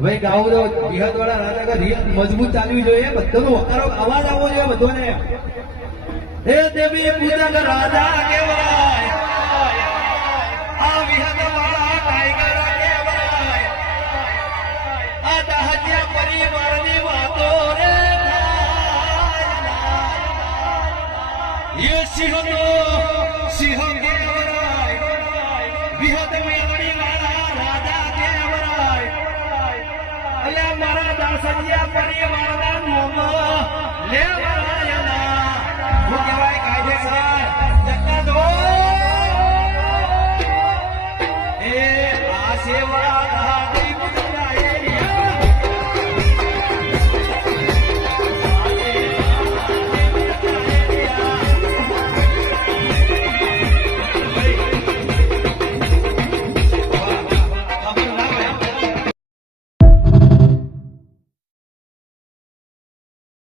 ભાઈ ગાવું તો વિહત વાળા રાજા રીત મજબૂત ચાલવી જોઈએ, બધાનો વકારો અવાજ આવવો જોઈએ બધાને. હે દેવી પૂજક રાજા કહેવાય, આ વિહત વાળા ટાઈગર કહેવાય, આ દહત્યા પરિવારની વાતો રે ये सिंह केवराय विहत मेलड़ी वाला राजा केवराय अल्या मारा दासजिया परिवारना नोम लेवरायना હું કહેવાય કાયદેસર જગત દો